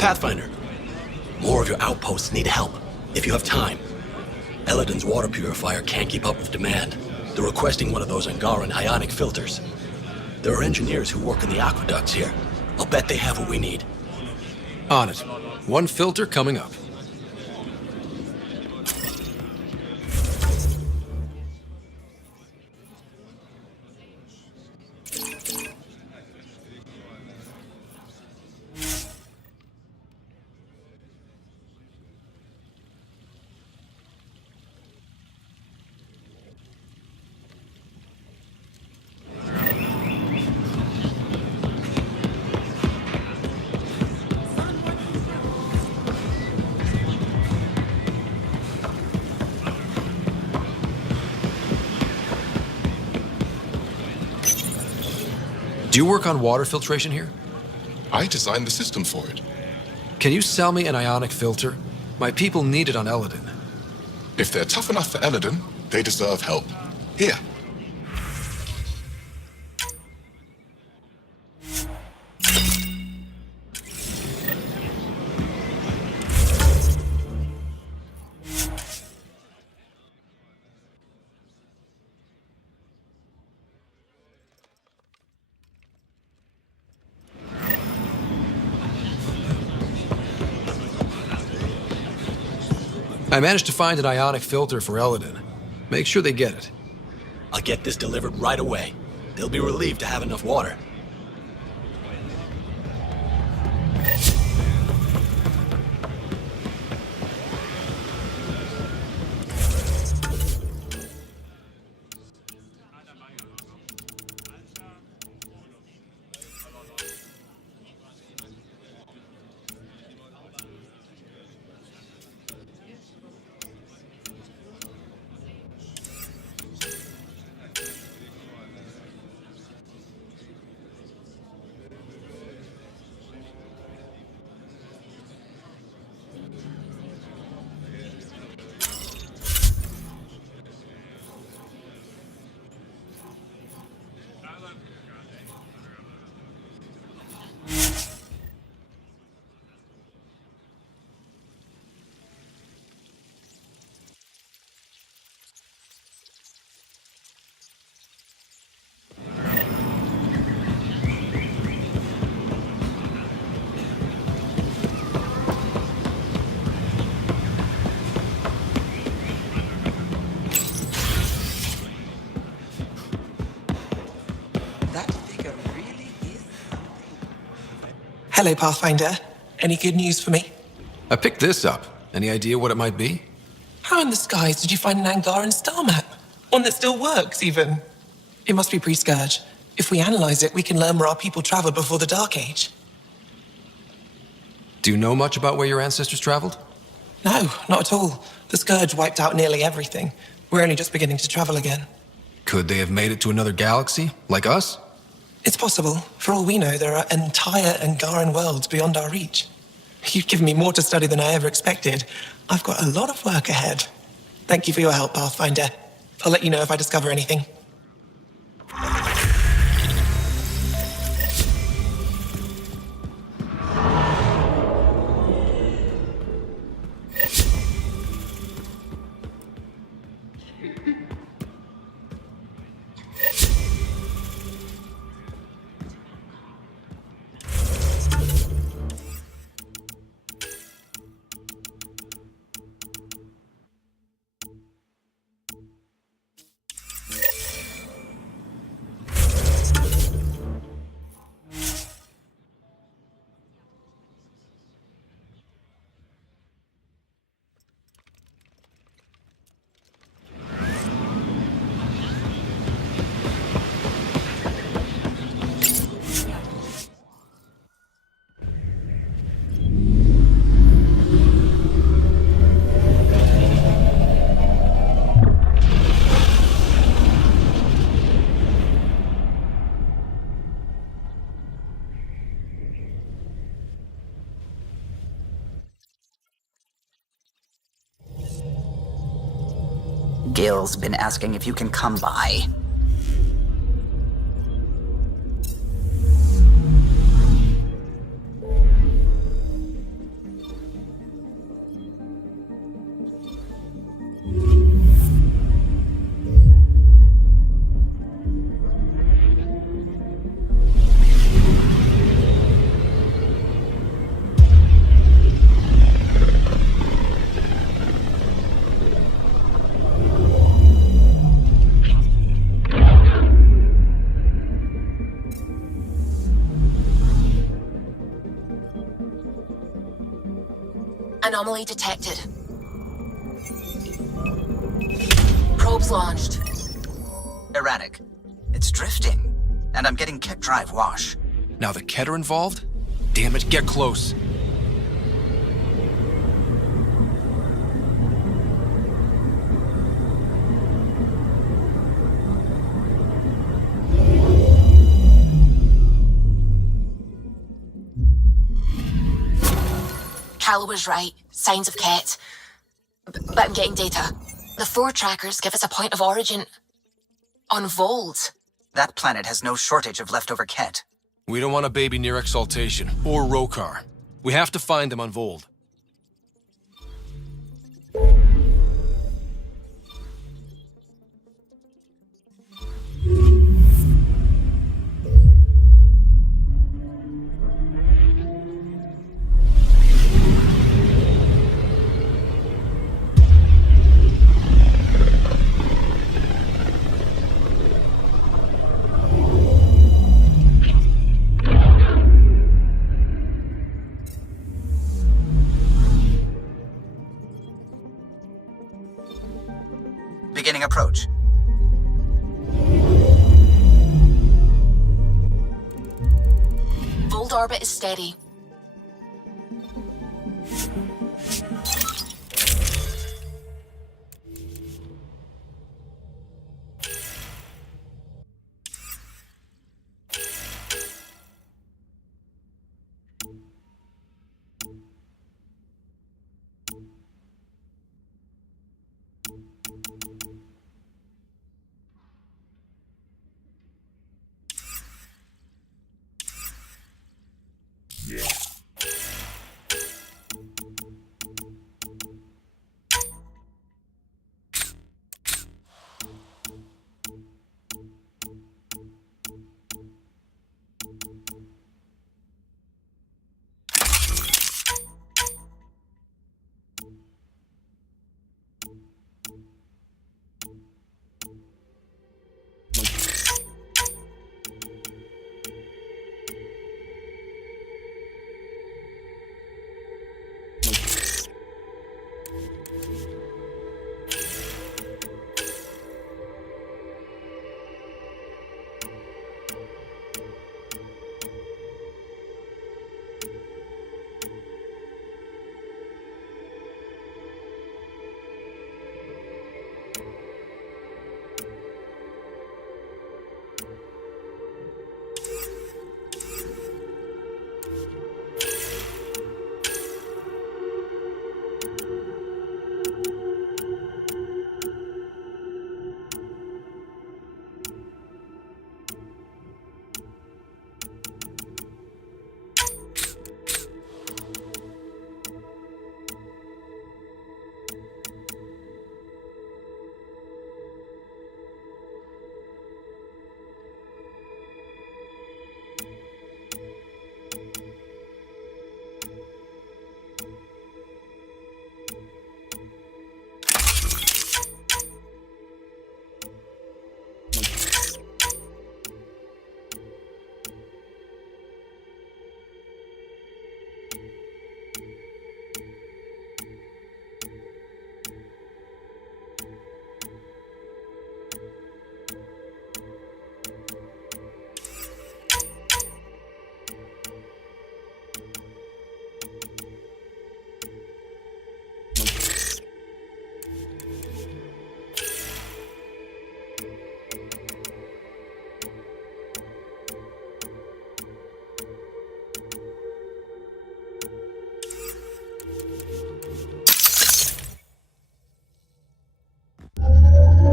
Pathfinder, more of your outposts need help, if you have time. Elaaden's water purifier can't keep up with demand. They're requesting one of those Angaran ionic filters. There are engineers who work in the aqueducts here. I'll bet they have what we need. On it. One filter coming up. Do you work on water filtration here? I designed the system for it. Can you sell me an ionic filter? My people need it on Elaaden. If they're tough enough for Elaaden, they deserve help. Here. I managed to find an ionic filter for Elaaden. Make sure they get it. I'll get this delivered right away. They'll be relieved to have enough water. Hello, Pathfinder. Any good news for me? I picked this up. Any idea what it might be? How in the skies did you find an Angaran star map? One that still works, even. It must be pre-Scourge. If we analyze it, we can learn where our people traveled before the Dark Age. Do you know much about where your ancestors traveled? No, not at all. The Scourge wiped out nearly everything. We're only just beginning to travel again. Could they have made it to another galaxy, like us? It's possible. For all we know, there are entire Angaran worlds beyond our reach. You've given me more to study than I ever expected. I've got a lot of work ahead. Thank you for your help, Pathfinder. I'll let you know if I discover anything. Gil's been asking if you can come by. Anomaly detected. Probes launched. Erratic. It's drifting, and I'm getting Ket drive wash. Now the Ket are involved? Damn it, get close. Cal was right. Signs of Ket. But I'm getting data. The 4 trackers give us a point of origin on Vold. That planet has no shortage of leftover Ket. We don't want a baby near Exaltation, or Rokar. We have to find them on Vold. Beginning approach. Vold orbit is steady.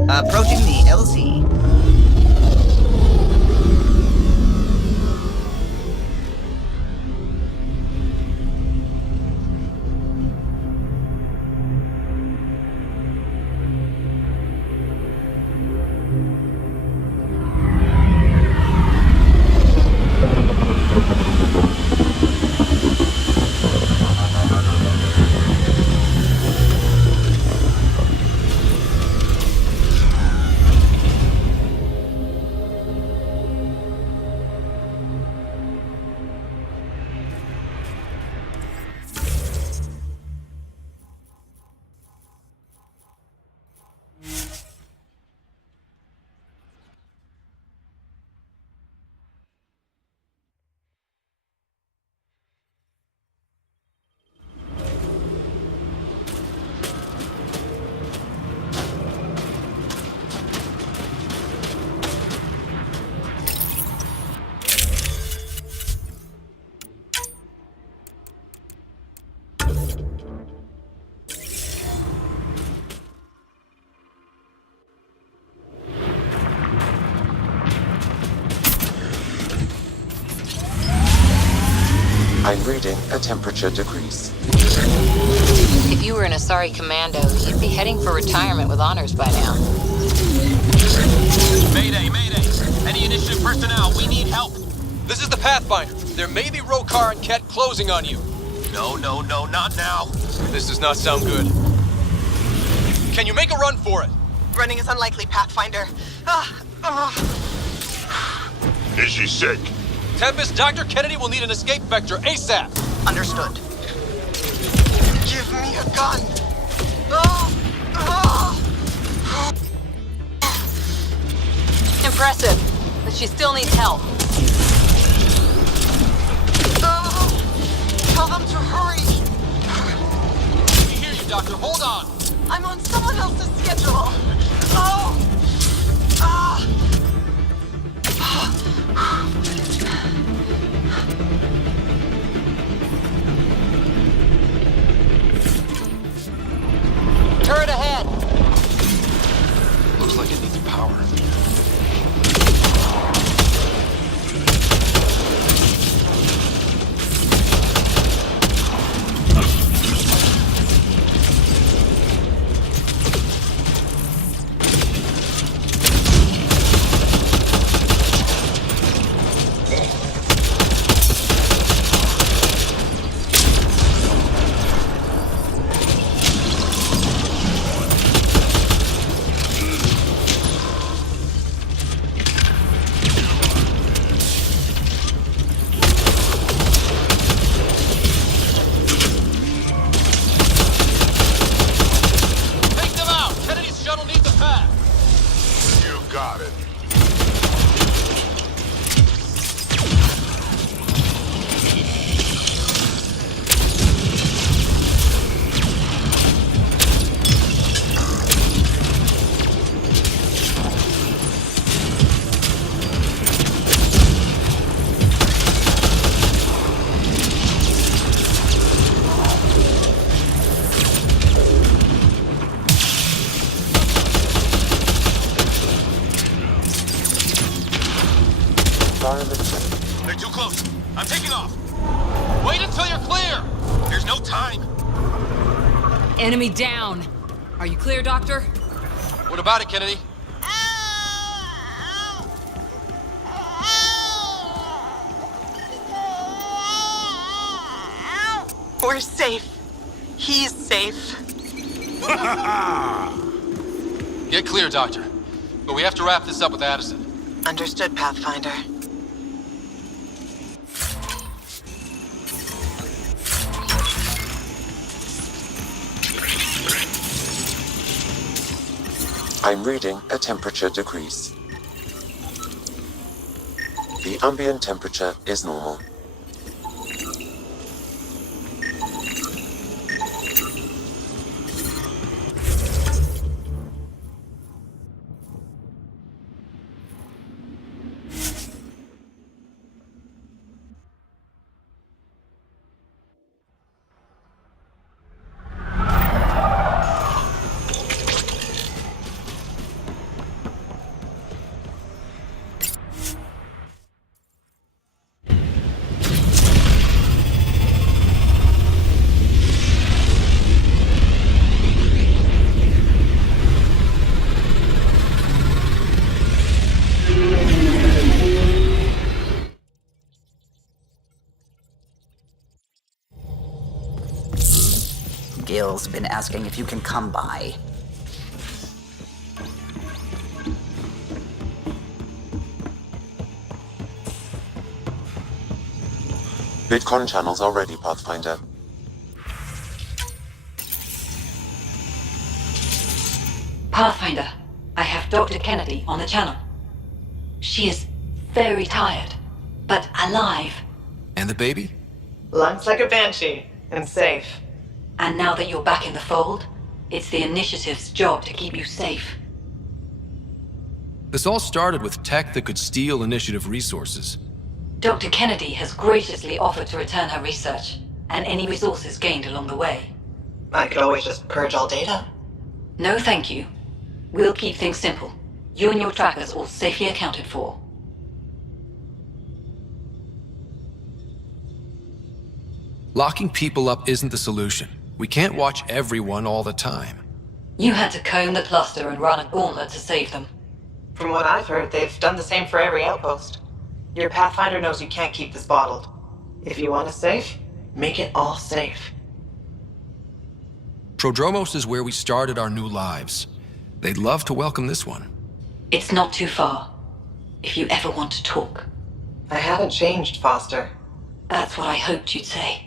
Approaching the LZ. I'm reading a temperature decrease. If you were in Asari Commando, you'd be heading for retirement with honors by now. Mayday, mayday! Any initiative personnel, we need help! This is the Pathfinder. There may be Rokar and Ket closing on you. No, not now. This does not sound good. Can you make a run for it? Running is unlikely, Pathfinder. Is she sick? Tempest, Dr. Kennedy will need an escape vector ASAP. Understood. Give me a gun. Impressive, but she still needs help. Tell them to hurry. We hear you, Doctor. Hold on. I'm on someone else's schedule. Turret ahead. Looks like it needs power. Got it. They're too close. I'm taking off. Wait until you're clear. There's no time. Enemy down. Are you clear, Doctor? What about it, Kennedy? We're safe. He's safe. Get clear, Doctor. But we have to wrap this up with Addison. Understood, Pathfinder. I'm reading a temperature decrease. The ambient temperature is normal. Gil's been asking if you can come by. Bitcoin channels are ready, Pathfinder. Pathfinder, I have Dr. Kennedy on the channel. She is very tired, but alive. And the baby? Lungs like a banshee, and safe. And now that you're back in the fold, it's the Initiative's job to keep you safe. This all started with tech that could steal Initiative resources. Dr. Kennedy has graciously offered to return her research, and any resources gained along the way. I could always just purge all data. No thank you. We'll keep things simple. You and your trackers all safely accounted for. Locking people up isn't the solution. We can't watch everyone all the time. You had to comb the cluster and run a gauntlet to save them. From what I've heard, they've done the same for every outpost. Your Pathfinder knows you can't keep this bottled. If you want it safe, make it all safe. Prodromos is where we started our new lives. They'd love to welcome this one. It's not too far, if you ever want to talk. I haven't changed, Foster. That's what I hoped you'd say.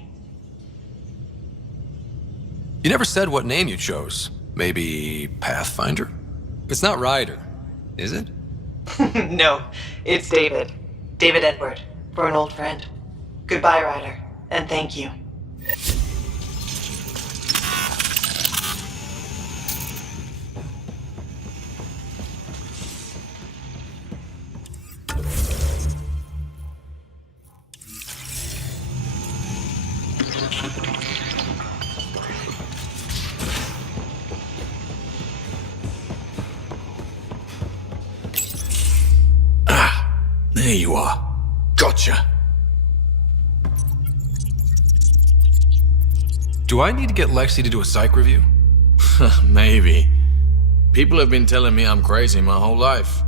You never said what name you chose. Maybe Pathfinder? It's not Ryder, is it? No, it's David. David Edward, for an old friend. Goodbye, Ryder, and thank you. There you are. Gotcha. Do I need to get Lexi to do a psych review? Maybe. People have been telling me I'm crazy my whole life.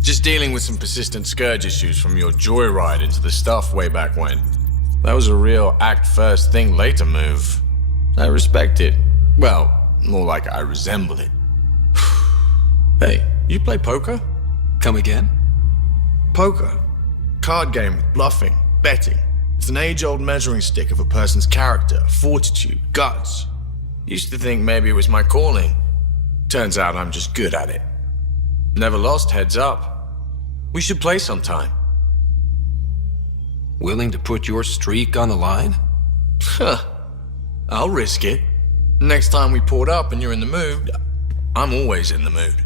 Just dealing with some persistent scourge issues from your joyride into the stuff way back when. That was a real act first, think later move. I respect it. Well, more like I resemble it. Hey, you play poker? Come again? Poker. Card game with bluffing, betting. It's an age-old measuring stick of a person's character, fortitude, guts. Used to think maybe it was my calling. Turns out I'm just good at it. Never lost, heads up. We should play sometime. Willing to put your streak on the line? Huh. I'll risk it. Next time we port up and you're in the mood, I'm always in the mood.